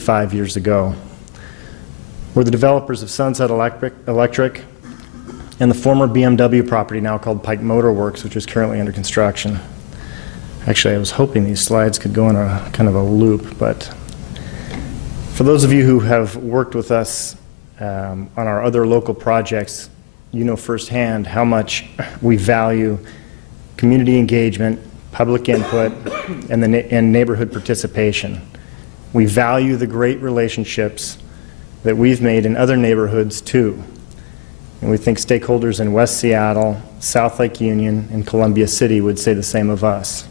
5 years ago. We're the developers of Sunset Electric and the former BMW property now called Pike Motor Works, which is currently under construction. Actually, I was hoping these slides could go in a kind of a loop, but for those of you who have worked with us on our other local projects, you know firsthand how much we value community engagement, public input, and neighborhood participation. We value the great relationships that we've made in other neighborhoods too. And we think stakeholders in West Seattle, South Lake Union, and Columbia City would say the same of us.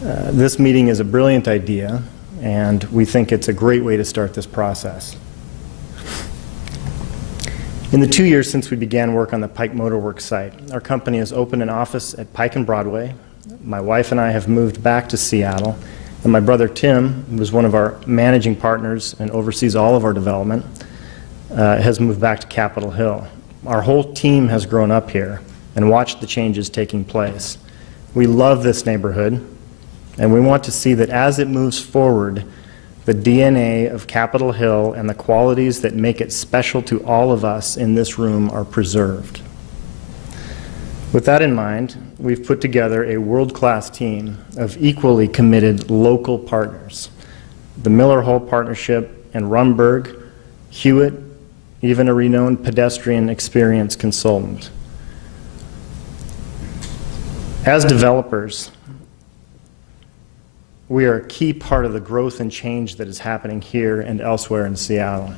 This meeting is a brilliant idea, and we think it's a great way to start this process. In the 2 years since we began work on the Pike Motor Works site, our company has opened an office at Pike and Broadway. My wife and I have moved back to Seattle, and my brother Tim, who is one of our managing partners and oversees all of our development, has moved back to Capitol Hill. Our whole team has grown up here and watched the changes taking place. We love this neighborhood, and we want to see that as it moves forward, the DNA of Capitol Hill and the qualities that make it special to all of us in this room are preserved. With that in mind, we've put together a world-class team of equally committed local partners. The Miller Hall Partnership and Rumberg, Hewitt, even a renowned pedestrian experience consultant. As developers, we are a key part of the growth and change that is happening here and elsewhere in Seattle.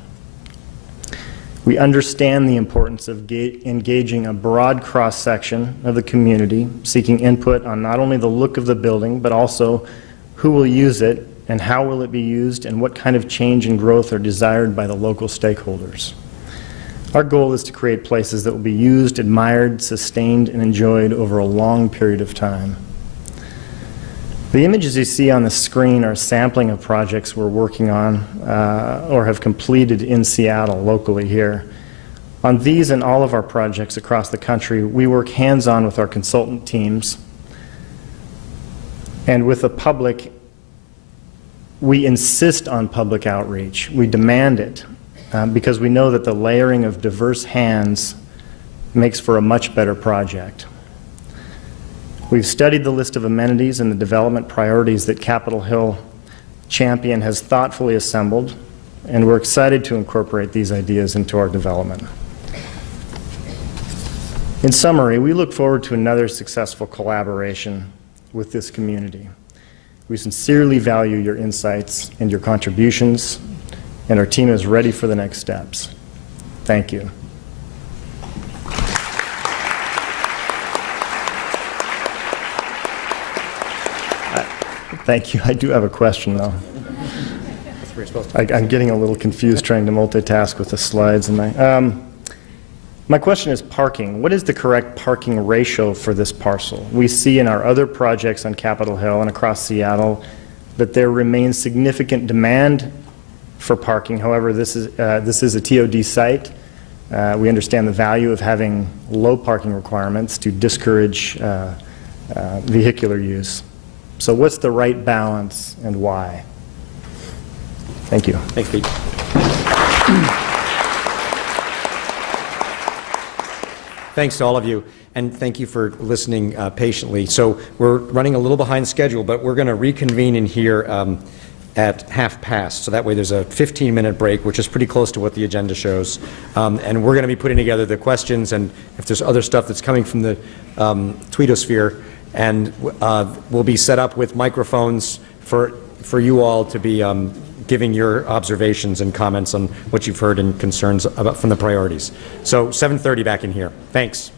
We understand the importance of engaging a broad cross-section of the community, seeking input on not only the look of the building, but also who will use it and how will it be used and what kind of change and growth are desired by the local stakeholders. Our goal is to create places that will be used, admired, sustained, and enjoyed over a long period of time. The images you see on the screen are a sampling of projects we're working on or have completed in Seattle, locally here. On these and all of our projects across the country, we work hands-on with our consultant teams, and with the public, we insist on public outreach. We demand it because we know that the layering of diverse hands makes for a much better project. We've studied the list of amenities and the development priorities that Capitol Hill Champion has thoughtfully assembled, and we're excited to incorporate these ideas into our development. In summary, we look forward to another successful collaboration with this community. We sincerely value your insights and your contributions, and our team is ready for the next steps. Thank you. Thank you. I do have a question, though. That's where you're supposed to. I'm getting a little confused trying to multitask with the slides. And my question is parking. What is the correct parking ratio for this parcel? We see in our other projects on Capitol Hill and across Seattle that there remains significant demand for parking. However, this is a TOD site. We understand the value of having low parking requirements to discourage vehicular use. So what's the right balance and why? Thank you. Thanks, Pete. Thanks to all of you, and thank you for listening patiently. So we're running a little behind schedule, but we're going to reconvene in here at 12:30. So that way there's a 15-minute break, which is pretty close to what the agenda shows. And we're going to be putting together the questions, and if there's other stuff that's coming from the tweetosphere, and we'll be set up with microphones for you all to be giving your observations and comments on what you've heard and concerns about from the priorities. So 7:30 back in here. Thanks.